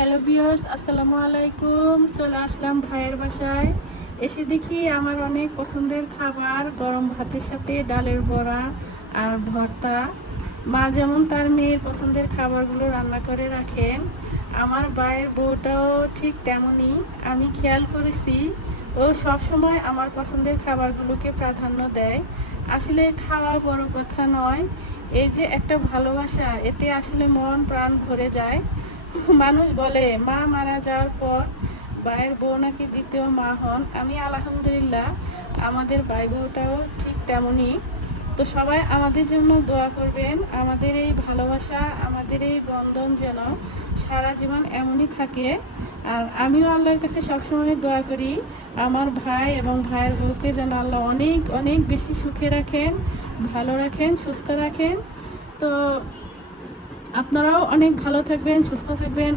Hello viewers, আসসালামু আলাইকুম। চলে আসলাম ভাইয়ের বাসায়। এসে দেখি আমার অনেক পছন্দের খাবার, গরম ভাতের সাথে ডালের বড়া আর ভর্তা। মা যেমন তার মেয়ের পছন্দের খাবারগুলো রান্না করে রাখেন, আমার ভাইয়ের বউটাও ঠিক তেমনই। আমি খেয়াল করেছি ও সব সময় আমার পছন্দের খাবারগুলোকে প্রাধান্য দেয়। আসলে খাওয়া বড় কথা নয়, এই যে একটা ভালোবাসা, এতে আসলে মন প্রাণ ভরে যায়। মানুষ বলে মা মারা যাওয়ার পর ভাইয়ের বউ নাকি দ্বিতীয় মা হন। আমি আলহামদুলিল্লাহ, আমাদের ভাই বউটাও ঠিক তেমনই। তো সবাই আমাদের জন্য দোয়া করবেন, আমাদের এই ভালোবাসা, আমাদের এই বন্ধন যেন সারা জীবন এমনই থাকে। আর আমিও আল্লাহর কাছে সবসময় দোয়া করি আমার ভাই এবং ভাইয়ের বউকে যেন আল্লাহ অনেক অনেক বেশি সুখে রাখেন, ভালো রাখেন, সুস্থ রাখেন। তো আপনারাও অনেক ভালো থাকবেন, সুস্থ থাকবেন।